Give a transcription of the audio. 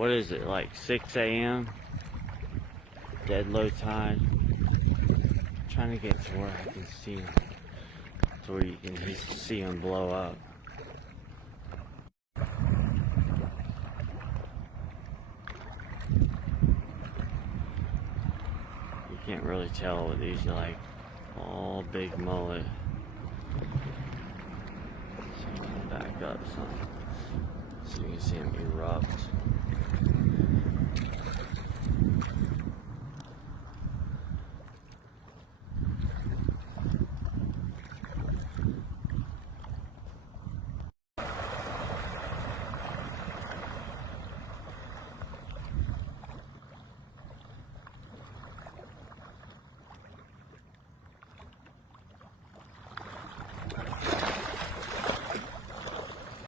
what is it, like 6 a.m.? Dead low tide. I'm trying to get to where I can see them. To where you can see them blow up. You can't really tell with these, like all big mullet. So I'm gonna back up some so you can see them erupt.